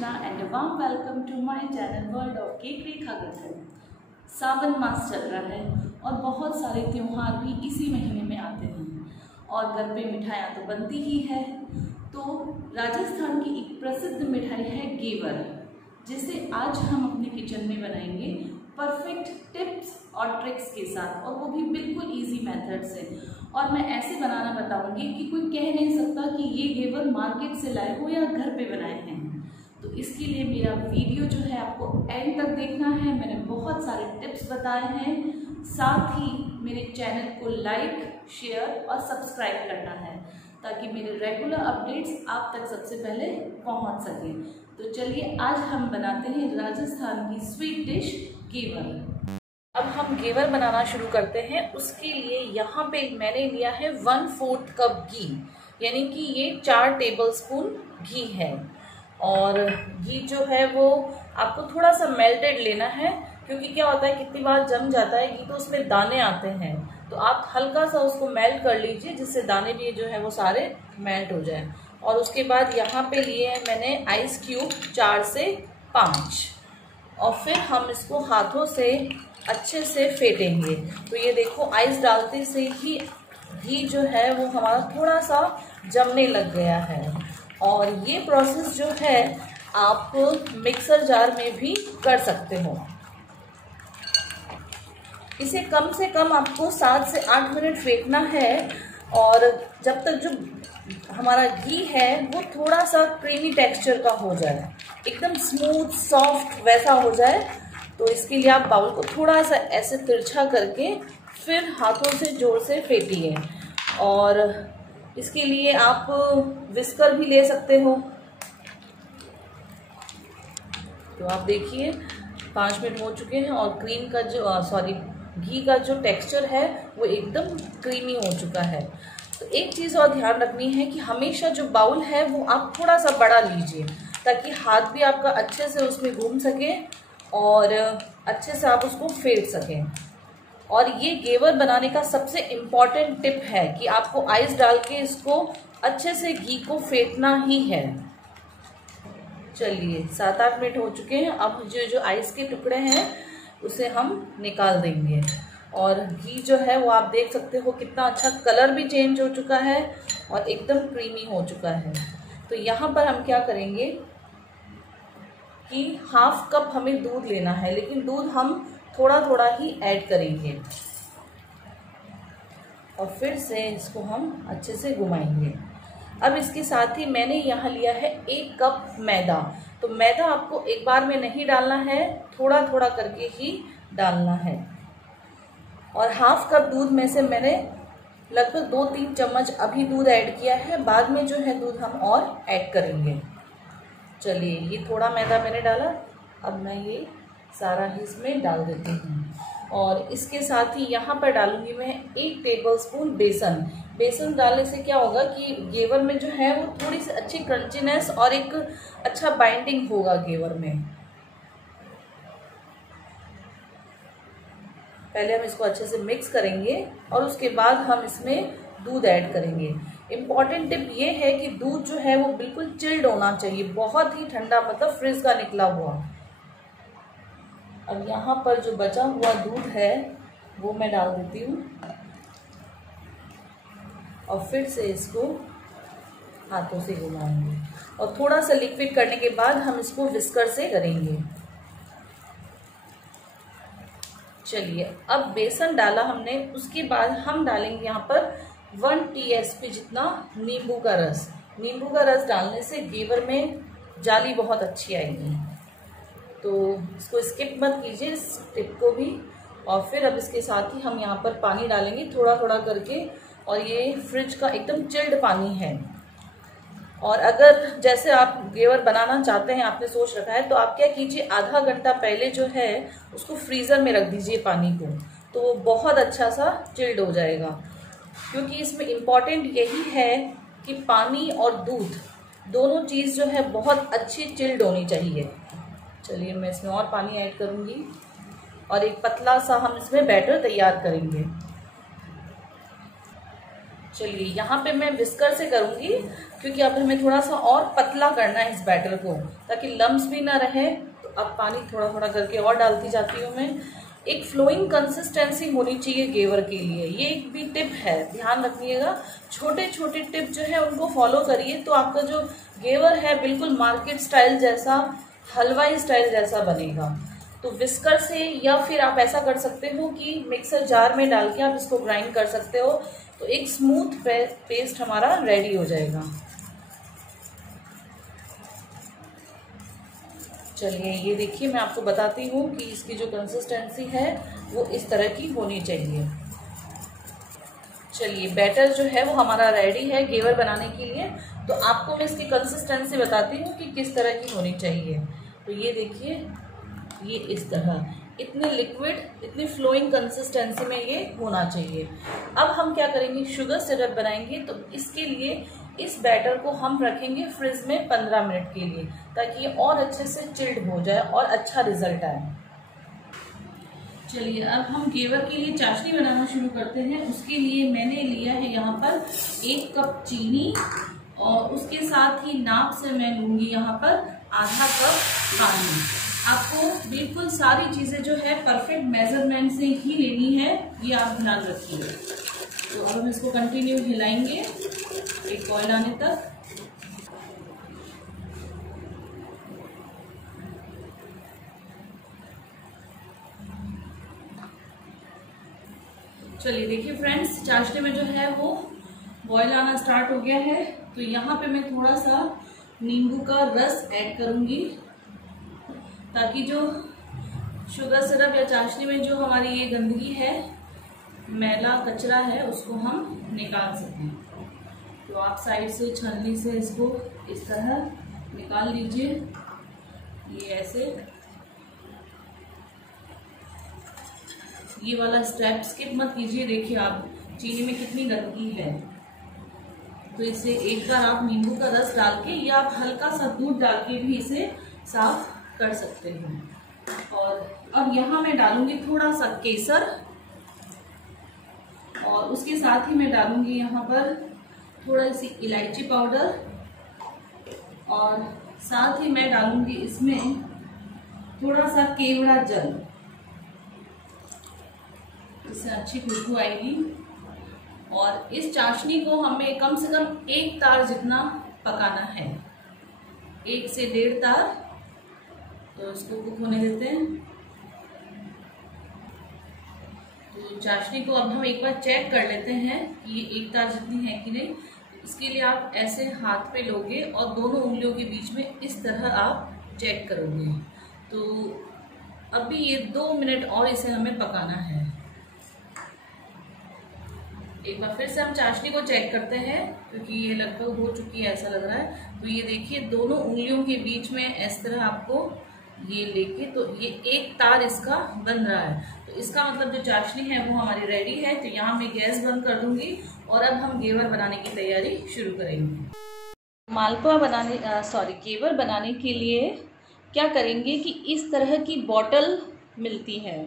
Krishna and a warm welcome to my channel World of Cake रेखा गढ़करी। सावन मास चल रहा है और बहुत सारे त्योहार भी इसी महीने में आते हैं और घर पे मिठाइयाँ तो बनती ही है। तो राजस्थान की एक प्रसिद्ध मिठाई है घेवर, जिसे आज हम अपने किचन में बनाएंगे परफेक्ट टिप्स और ट्रिक्स के साथ, और वो भी बिल्कुल इजी मेथड से। और मैं ऐसे बनाना बताऊंगी कि कोई कह नहीं सकता कि ये घेवर मार्केट से लाए हो या घर पे बनाए हैं। तो इसके लिए मेरा वीडियो जो है आपको एंड तक देखना है। मैंने बहुत सारे टिप्स बताए हैं, साथ ही मेरे चैनल को लाइक, शेयर और सब्सक्राइब करना है ताकि मेरे रेगुलर अपडेट्स आप तक सबसे पहले पहुंच सके। तो चलिए आज हम बनाते हैं राजस्थान की स्वीट डिश घेवर। अब हम घेवर बनाना शुरू करते हैं। उसके लिए यहाँ पे मैंने लिया है 1/4 कप घी, यानी कि ये 4 टेबलस्पून घी है। और घी जो है वो आपको थोड़ा सा मेल्टेड लेना है, क्योंकि क्या होता है कितनी बार जम जाता है घी तो उसमें दाने आते हैं। तो आप हल्का सा उसको मेल्ट कर लीजिए जिससे दाने भी जो है वो सारे मेल्ट हो जाए। और उसके बाद यहाँ पे लिए हैं मैंने आइस क्यूब 4 से 5, और फिर हम इसको हाथों से अच्छे से फेंटेंगे। तो ये देखो आइस डालते से ही घी जो है वो हमारा थोड़ा सा जमने लग गया है। और ये प्रोसेस जो है आप मिक्सर जार में भी कर सकते हो। इसे कम से कम आपको 7 से 8 मिनट फेंटना है, और जब तक जो हमारा घी है वो थोड़ा सा क्रीमी टेक्सचर का हो जाए, एकदम स्मूथ सॉफ्ट वैसा हो जाए। तो इसके लिए आप बाउल को थोड़ा सा ऐसे तिरछा करके फिर हाथों से जोर से फेंटिए। और इसके लिए आप विस्कर भी ले सकते हो। तो आप देखिए 5 मिनट हो चुके हैं और क्रीम का जो घी का जो टेक्सचर है वो एकदम क्रीमी हो चुका है। तो एक चीज़ और ध्यान रखनी है कि हमेशा जो बाउल है वो आप थोड़ा सा बड़ा लीजिए, ताकि हाथ भी आपका अच्छे से उसमें घूम सके और अच्छे से आप उसको फेंट सकें। और ये घेवर बनाने का सबसे इम्पॉर्टेंट टिप है कि आपको आइस डाल के इसको अच्छे से घी को फेंटना ही है। चलिए 7-8 मिनट हो चुके हैं। अब जो आइस के टुकड़े हैं उसे हम निकाल देंगे। और घी जो है वो आप देख सकते हो कितना अच्छा कलर भी चेंज हो चुका है और एकदम क्रीमी हो चुका है। तो यहाँ पर हम क्या करेंगे कि 1/2 कप हमें दूध लेना है, लेकिन दूध हम थोड़ा थोड़ा ही ऐड करेंगे और फिर से इसको हम अच्छे से घुमाएंगे। अब इसके साथ ही मैंने यहाँ लिया है 1 कप मैदा। तो मैदा आपको एक बार में नहीं डालना है, थोड़ा थोड़ा करके ही डालना है। और 1/2 कप दूध में से मैंने लगभग 2-3 चम्मच अभी दूध ऐड किया है, बाद में जो है दूध हम और ऐड करेंगे। चलिए ये थोड़ा मैदा मैंने डाला, अब मैं ये सारा ही इसमें डाल देती हूँ। और इसके साथ ही यहाँ पर डालूंगी मैं 1 टेबलस्पून बेसन। बेसन डालने से क्या होगा कि घेवर में जो है वो थोड़ी सी अच्छी क्रंचीनेस और एक अच्छा बाइंडिंग होगा घेवर में। पहले हम इसको अच्छे से मिक्स करेंगे और उसके बाद हम इसमें दूध ऐड करेंगे। इम्पॉर्टेंट टिप ये है कि दूध जो है वो बिल्कुल चिल्ड होना चाहिए, बहुत ही ठंडा, मतलब फ्रिज का निकला हुआ। अब यहाँ पर जो बचा हुआ दूध है वो मैं डाल देती हूँ और फिर से इसको हाथों से घुमाएंगे। और थोड़ा सा लिक्विड करने के बाद हम इसको विस्कर से करेंगे। चलिए अब बेसन डाला हमने, उसके बाद हम डालेंगे यहाँ पर 1 टीएसपी जितना नींबू का रस। नींबू का रस डालने से घेवर में जाली बहुत अच्छी आएगी, तो इसको स्किप मत कीजिए इस टिप को भी। और फिर अब इसके साथ ही हम यहाँ पर पानी डालेंगे थोड़ा थोड़ा करके, और ये फ्रिज का एकदम चिल्ड पानी है। और अगर जैसे आप घेवर बनाना चाहते हैं, आपने सोच रखा है, तो आप क्या कीजिए आधा घंटा पहले जो है उसको फ्रीज़र में रख दीजिए पानी को, तो वो बहुत अच्छा सा चिल्ड हो जाएगा। क्योंकि इसमें इम्पॉर्टेंट यही है कि पानी और दूध दोनों चीज़ जो है बहुत अच्छी चिल्ड होनी चाहिए। चलिए मैं इसमें और पानी ऐड करूँगी और एक पतला सा हम इसमें बैटर तैयार करेंगे। चलिए यहाँ पे मैं विस्कर से करूँगी, क्योंकि अब हमें थोड़ा सा और पतला करना है इस बैटर को, ताकि लम्स भी ना रहे। तो अब पानी थोड़ा थोड़ा करके और डालती जाती हूँ मैं। एक फ्लोइंग कंसिस्टेंसी होनी चाहिए घेवर के लिए, ये एक भी टिप है, ध्यान रखिएगा। छोटे छोटे टिप जो है उनको फॉलो करिए, तो आपका जो घेवर है बिल्कुल मार्केट स्टाइल जैसा, हलवाई स्टाइल जैसा बनेगा। तो विस्कर से, या फिर आप ऐसा कर सकते हो कि मिक्सर जार में डाल के आप इसको ग्राइंड कर सकते हो, तो एक स्मूथ पेस्ट हमारा रेडी हो जाएगा। चलिए ये देखिए, मैं आपको बताती हूँ कि इसकी जो कंसिस्टेंसी है वो इस तरह की होनी चाहिए। चलिए बैटर जो है वो हमारा रेडी है घेवर बनाने के लिए। तो आपको मैं इसकी कंसिस्टेंसी बताती हूँ कि किस तरह की होनी चाहिए। तो ये देखिए, ये इस तरह, इतनी लिक्विड, इतनी फ्लोइंग कंसिस्टेंसी में ये होना चाहिए। अब हम क्या करेंगे, शुगर सिरप बनाएंगे। तो इसके लिए इस बैटर को हम रखेंगे फ्रिज में 15 मिनट के लिए, ताकि ये और अच्छे से चिल्ड हो जाए और अच्छा रिजल्ट आए। चलिए अब हम घेवर के लिए चाशनी बनाना शुरू करते हैं। उसके लिए मैंने लिया है यहाँ पर 1 कप चीनी, और उसके साथ ही नाप से मैं लूंगी यहाँ पर आधा कप पानी। आपको बिल्कुल सारी चीजें जो है परफेक्ट मेजरमेंट से ही लेनी है, ये आप ध्यान रखिए। तो अब हम इसको कंटिन्यू हिलाएंगे एक बॉयल आने तक। चलिए देखिए फ्रेंड्स, चाशनी में जो है वो बॉयल आना स्टार्ट हो गया है। तो यहाँ पे मैं थोड़ा सा नींबू का रस ऐड करूँगी, ताकि जो शुगर सिरप या चाशनी में जो हमारी ये गंदगी है, मैला कचरा है, उसको हम निकाल सकें। तो आप साइड से छलनी से इसको इस तरह निकाल लीजिए, ये ऐसे। ये वाला स्टेप स्किप मत कीजिए। देखिए आप चीनी में कितनी गंदगी है, तो इसे एक बार आप नींबू का रस डाल के या आप हल्का सा दूध डाल के भी इसे साफ कर सकते हैं। और अब यहाँ मैं डालूंगी थोड़ा सा केसर, और उसके साथ ही मैं डालूंगी यहाँ पर थोड़ा सी इलायची पाउडर, और साथ ही मैं डालूंगी इसमें थोड़ा सा केवड़ा जल, इससे अच्छी खुशबू आएगी। और इस चाशनी को हमें कम से कम 1 तार जितना पकाना है, 1 से 1.5 तार। तो इसको कुक होने देते हैं। तो चाशनी को अब हम एक बार चेक कर लेते हैं कि ये 1 तार जितनी है कि नहीं। इसके लिए आप ऐसे हाथ पे लोगे और दोनों उंगलियों के बीच में इस तरह आप चेक करोगे। तो अभी ये 2 मिनट और इसे हमें पकाना है। एक बार फिर से हम चाशनी को चेक करते हैं, क्योंकि ये लगभग हो चुकी है ऐसा लग रहा है। तो ये देखिए, दोनों उंगलियों के बीच में इस तरह आपको ये लेके, तो ये 1 तार इसका बन रहा है। तो इसका मतलब जो चाशनी है वो हमारी रेडी है। तो यहाँ मैं गैस बंद कर दूंगी, और अब हम घेवर बनाने की तैयारी शुरू करेंगे। मालपुआ बनाने घेवर बनाने के लिए क्या करेंगे कि इस तरह की बॉटल मिलती है,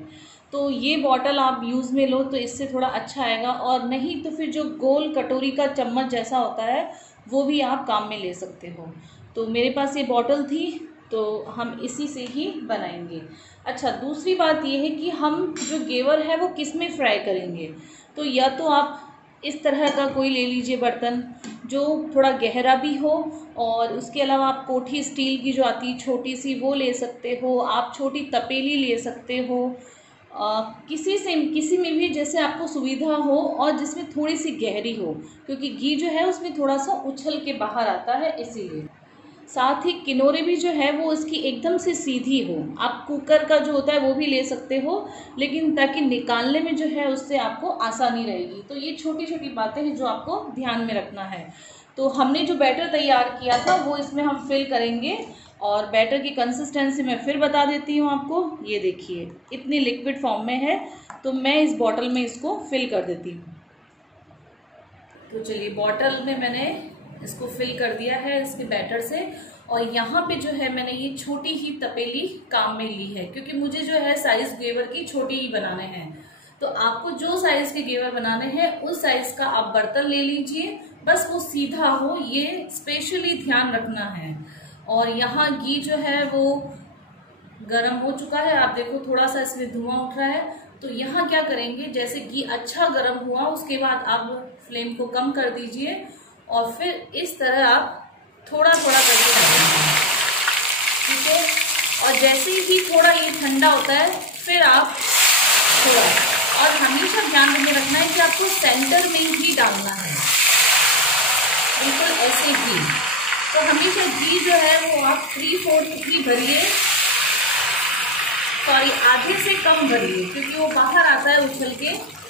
तो ये बॉटल आप यूज़ में लो तो इससे थोड़ा अच्छा आएगा। और नहीं तो फिर जो गोल कटोरी का चम्मच जैसा होता है वो भी आप काम में ले सकते हो। तो मेरे पास ये बॉटल थी, तो हम इसी से ही बनाएंगे। अच्छा, दूसरी बात ये है कि हम जो घेवर है वो किस में फ्राई करेंगे। तो या तो आप इस तरह का कोई ले लीजिए बर्तन जो थोड़ा गहरा भी हो, और उसके अलावा आप कोठी स्टील की जो आती है छोटी सी, वो ले सकते हो। आप छोटी तपेली ले सकते हो, किसी में भी जैसे आपको सुविधा हो, और जिसमें थोड़ी सी गहरी हो, क्योंकि घी जो है उसमें थोड़ा सा उछल के बाहर आता है इसीलिए। साथ ही किनोरे भी जो है वो इसकी एकदम से सीधी हो। आप कुकर का जो होता है वो भी ले सकते हो, लेकिन ताकि निकालने में जो है उससे आपको आसानी रहेगी। तो ये छोटी छोटी बातें हैं जो आपको ध्यान में रखना है। तो हमने जो बैटर तैयार किया था वो इसमें हम फिल करेंगे, और बैटर की कंसिस्टेंसी मैं फिर बता देती हूँ आपको। ये देखिए इतनी लिक्विड फॉर्म में है, तो मैं इस बॉटल में इसको फिल कर देती हूँ। तो चलिए, बॉटल में मैंने इसको फिल कर दिया है इसके बैटर से। और यहाँ पे जो है मैंने ये छोटी ही तपेली काम में ली है, क्योंकि मुझे जो है साइज घेवर की छोटी ही बनाने हैं। तो आपको जो साइज के घेवर बनाने हैं उस साइज का आप बर्तन ले लीजिए, बस वो सीधा हो, ये स्पेशली ध्यान रखना है। और यहाँ घी जो है वो गरम हो चुका है, आप देखो थोड़ा सा इसमें धुआं उठ रहा है। तो यहाँ क्या करेंगे, जैसे घी अच्छा गरम हुआ उसके बाद आप फ्लेम को कम कर दीजिए और फिर इस तरह आप थोड़ा थोड़ा करके डालेंगे, ठीक है। और जैसे ही थोड़ा ये ठंडा होता है फिर आप थोड़ा, और हमेशा ध्यान में रखना है कि आपको सेंटर में ही डालना है, बिल्कुल ऐसे घी। तो हमेशा घी जो है वो आप 3/4 ही भरिए, सॉरी आधे से कम भरिए, क्योंकि वो बाहर आता है उछल के,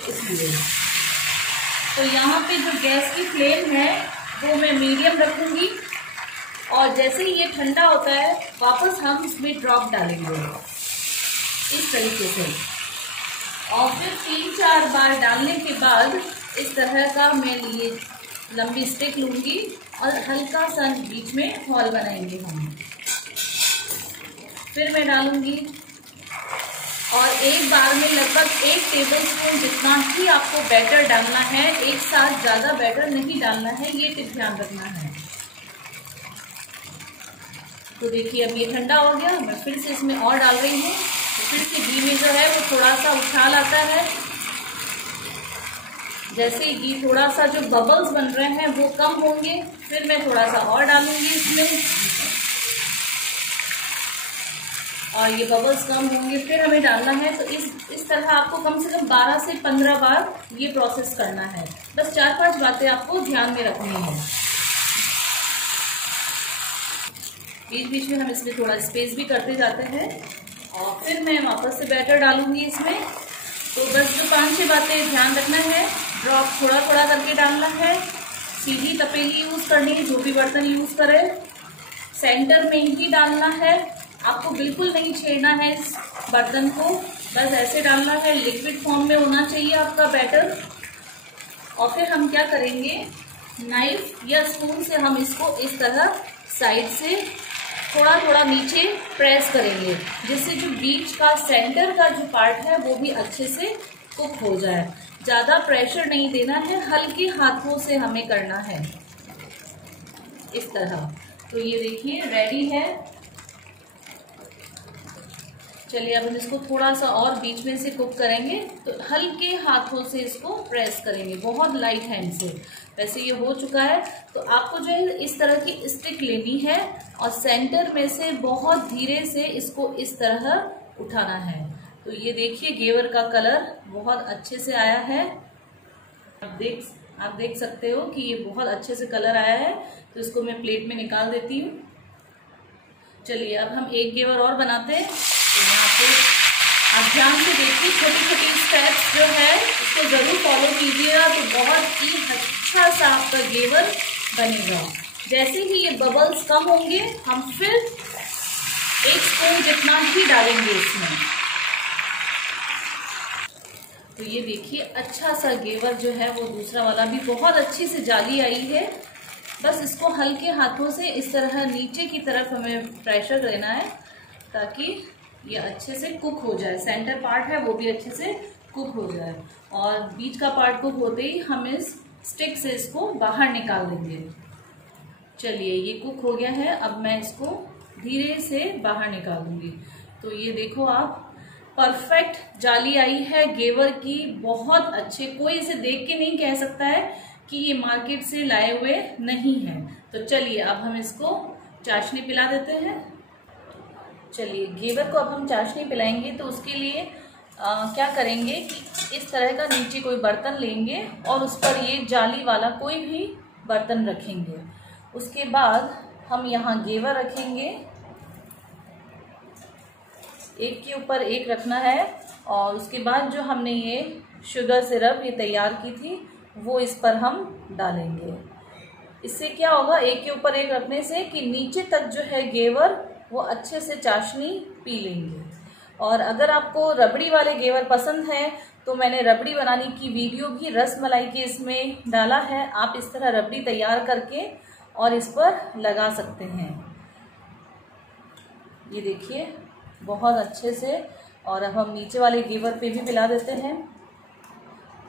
इसलिए। तो यहाँ पे जो गैस की फ्लेम है वो मैं मीडियम रखूंगी, और जैसे ही ये ठंडा होता है वापस हम इसमें ड्रॉप डालेंगे इस तरीके से। और फिर 3-4 बार डालने के बाद इस तरह का मैं ये लंबी स्टिक लूंगी और हल्का सा बीच में हॉल बनाएंगे हम। फिर मैं डालूंगी और एक बार में लगभग 1 टेबलस्पून जितना ही आपको बैटर डालना है, एक साथ ज़्यादा बैटर नहीं डालना है, ये टिप ध्यान रखना है। तो देखिए अब ये ठंडा हो गया, मैं फिर से इसमें और डाल रही हूँ। तो फिर से घी में जो है वो थोड़ा सा उछाल आता है, जैसे ही घी थोड़ा सा जो बबल्स बन रहे हैं वो कम होंगे, फिर मैं थोड़ा सा और डालूंगी इसमें, और ये बबल्स कम होंगे फिर हमें डालना है। तो इस तरह आपको कम से कम 12 से 15 बार ये प्रोसेस करना है। बस 4-5 बातें आपको ध्यान में रखनी है। बीच बीच में हम इसमें थोड़ा स्पेस भी करते जाते हैं, और फिर मैं वापस से बैटर डालूंगी इसमें। तो बस जो 5-6 बातें ध्यान रखना है, ड्रॉप थोड़ा थोड़ा करके डालना है, सीधी तपेली यूज करनी है, जो भी बर्तन यूज करे, सेंटर में ही डालना है, आपको बिल्कुल नहीं छेड़ना है इस बर्तन को, बस ऐसे डालना है, लिक्विड फॉर्म में होना चाहिए आपका बैटर। और फिर हम क्या करेंगे, नाइफ या स्पून से हम इसको इस तरह साइड से थोड़ा थोड़ा नीचे प्रेस करेंगे, जिससे जो बीच का सेंटर का जो पार्ट है वो भी अच्छे से कुक हो जाए। ज़्यादा प्रेशर नहीं देना है, हल्के हाथों से हमें करना है इस तरह। तो ये देखिए रेडी है। चलिए अब हम इसको थोड़ा सा और बीच में से कुक करेंगे, तो हल्के हाथों से इसको प्रेस करेंगे, बहुत लाइट हैंड से। वैसे ये हो चुका है, तो आपको जो है इस तरह की स्टिक लेनी है और सेंटर में से बहुत धीरे से इसको इस तरह उठाना है। तो ये देखिए घेवर का कलर बहुत अच्छे से आया है, आप देख सकते हो कि ये बहुत अच्छे से कलर आया है। तो इसको मैं प्लेट में निकाल देती हूँ। चलिए अब हम एक घेवर और बनाते हैं। तो यहाँ पे आप ध्यान से देखिए, छोटी छोटी स्टेप्स जो है उसको जरूर फॉलो कीजिएगा, तो बहुत ही अच्छा सा आपका घेवर बनेगा। जैसे ही ये बबल्स कम होंगे हम फिर 1 स्पून जितना ही डालेंगे इसमें। तो ये देखिए अच्छा सा घेवर जो है वो दूसरा वाला भी बहुत अच्छी से जाली आई है। बस इसको हल्के हाथों से इस तरह नीचे की तरफ हमें प्रेशर देना है, ताकि ये अच्छे से कुक हो जाए। सेंटर पार्ट है वो भी अच्छे से कुक हो जाए, और बीच का पार्ट कुक होते ही हम इस स्टिक से इसको बाहर निकाल देंगे। चलिए ये कुक हो गया है, अब मैं इसको धीरे से बाहर निकालूंगी। तो ये देखो आप, परफेक्ट जाली आई है घेवर की, बहुत अच्छे, कोई इसे देख के नहीं कह सकता है कि ये मार्केट से लाए हुए नहीं है। तो चलिए अब हम इसको चाशनी पिला देते हैं। चलिए घेवर को अब हम चाशनी पिलाएंगे, तो उसके लिए क्या करेंगे कि इस तरह का नीचे कोई बर्तन लेंगे और उस पर ये जाली वाला कोई भी बर्तन रखेंगे। उसके बाद हम यहाँ घेवर रखेंगे, एक के ऊपर एक रखना है, और उसके बाद जो हमने ये शुगर सिरप ये तैयार की थी वो इस पर हम डालेंगे। इससे क्या होगा, एक के ऊपर एक रखने से कि नीचे तक जो है घेवर वो अच्छे से चाशनी पी लेंगे। और अगर आपको रबड़ी वाले घेवर पसंद है तो मैंने रबड़ी बनाने की वीडियो भी रस मलाई के इसमें डाला है, आप इस तरह रबड़ी तैयार करके और इस पर लगा सकते हैं। ये देखिए बहुत अच्छे से। और अब हम नीचे वाले घेवर पे भी मिला देते हैं।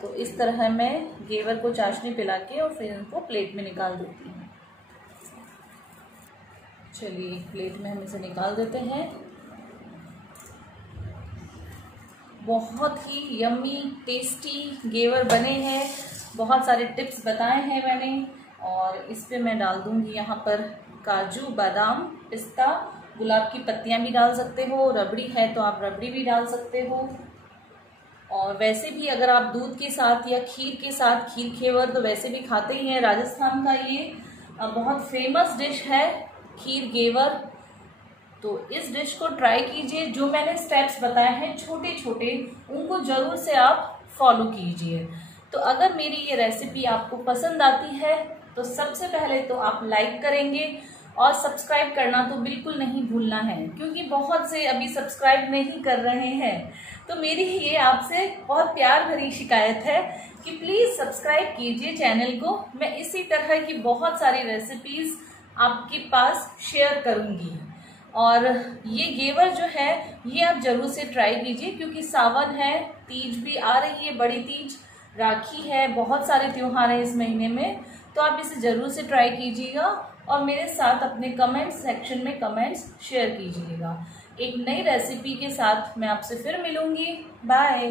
तो इस तरह मैं घेवर को चाशनी पिला के और फिर इनको प्लेट में निकाल देती हूँ। चलिए प्लेट में हम इसे निकाल देते हैं। बहुत ही यम्मी टेस्टी घेवर बने हैं। बहुत सारे टिप्स बताए हैं मैंने, और इस पे मैं डाल दूँगी यहाँ पर काजू, बादाम, पिस्ता, गुलाब की पत्तियाँ भी डाल सकते हो, रबड़ी है तो आप रबड़ी भी डाल सकते हो। और वैसे भी अगर आप दूध के साथ या खीर के साथ, खीर घेवर तो वैसे भी खाते ही हैं, राजस्थान का ये बहुत फेमस डिश है खीर घेवर। तो इस डिश को ट्राई कीजिए। जो मैंने स्टेप्स बताए हैं छोटे छोटे, उनको ज़रूर से आप फॉलो कीजिए। तो अगर मेरी ये रेसिपी आपको पसंद आती है तो सबसे पहले तो आप लाइक करेंगे, और सब्सक्राइब करना तो बिल्कुल नहीं भूलना है, क्योंकि बहुत से अभी सब्सक्राइब नहीं कर रहे हैं। तो मेरी ये आपसे बहुत प्यार भरी शिकायत है कि प्लीज़ सब्सक्राइब कीजिए चैनल को। मैं इसी तरह की बहुत सारी रेसिपीज़ आपके पास शेयर करूँगी। और ये घेवर जो है ये आप ज़रूर से ट्राई कीजिए, क्योंकि सावन है, तीज भी आ रही है, बड़ी तीज, राखी है, बहुत सारे त्यौहार हैं इस महीने में। तो आप इसे ज़रूर से ट्राई कीजिएगा और मेरे साथ अपने कमेंट सेक्शन में कमेंट्स शेयर कीजिएगा। एक नई रेसिपी के साथ मैं आपसे फिर मिलूँगी। बाय।